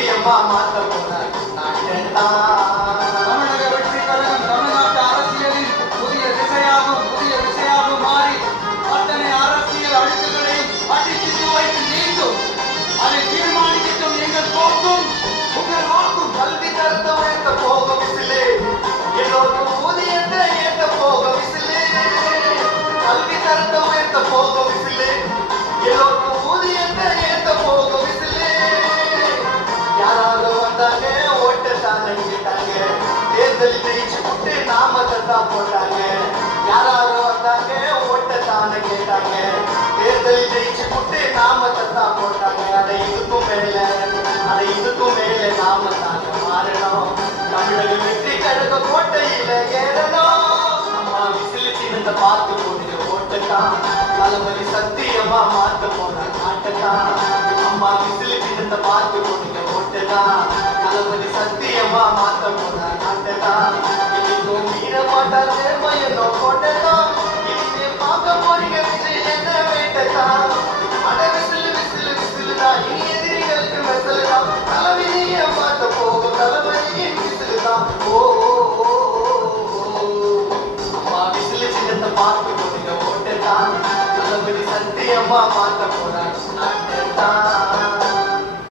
சத்தியமா மாத்த போற நாட்டத்தான். தமிழக வெற்றி கழகம் தமிழ்நாட்டு அரசியலில் புதிய திசையாகவும் மாறி அத்தனை அரசியல் அழுக்குகளையும் அடித்து துவைத்து நீக்கும் அதை தீர்மானிக்கட்டும் எங்கள் போக்கும் உங்கள் வாக்கும். கல்வி தரத்தை உயர்த்த போக விசிலே, எல்லோருக்கும் ஊதியத்தை ஏற்ற போக விசிலே. கல்வி தரத்தை உயர்த்த போக விசிலே, எல்லோருக்கும் ஊதியத்தை ஏற்ற போக விசிலே. யாராவது வந்தாங்க ஓட்டத்தானே கேட்டாங்க, தேர்தல் ஜெயிச்சு விட்டு நாமத்தான் போட்டாங்க. யாராவது வந்தாங்க ஓட்டத்தானே கேட்டாங்க, தேர்தல் ஜெயிச்சு விட்டு நாமத்தான் போட்டாங்க. அதை இதுக்கும் மேல நாம தாங்க மாறணும். தமிழக வெற்றி கழக கோட்டையில ஏறணும். அம்மா விசில் சின்னத்தை பார்த்து போட்டு ஓட்டத்தான். தளபதி சத்தியமா மாத்த போன நாட்டத்தான். அம்மா விசில் சின்னத்தை பார்த்து போட்டு ஓட்டத்தான். தளபதி சத்தியமா மாத்த போன நாட்டத்தான். இன்னைக்கும் மீற மாட்டார் நேர்மையனோ கோட்டத்தான். இனிமே பார்க்க போறீங்க விஜய் என்ன வேட்டத்தான். அட விசில் தான் இனி எதிரிகளுக்கு மெசல் தான். தலைவிதியை மாத்த போகும் தலைவலியின் விசில் தான். அம்மா விசில் சின்னத்தை பார்த்து போட்டுங்க ஓட்டத்தான். தளபதி சத்தியமா மாத்த போறாங்க நாட்டத்தான்.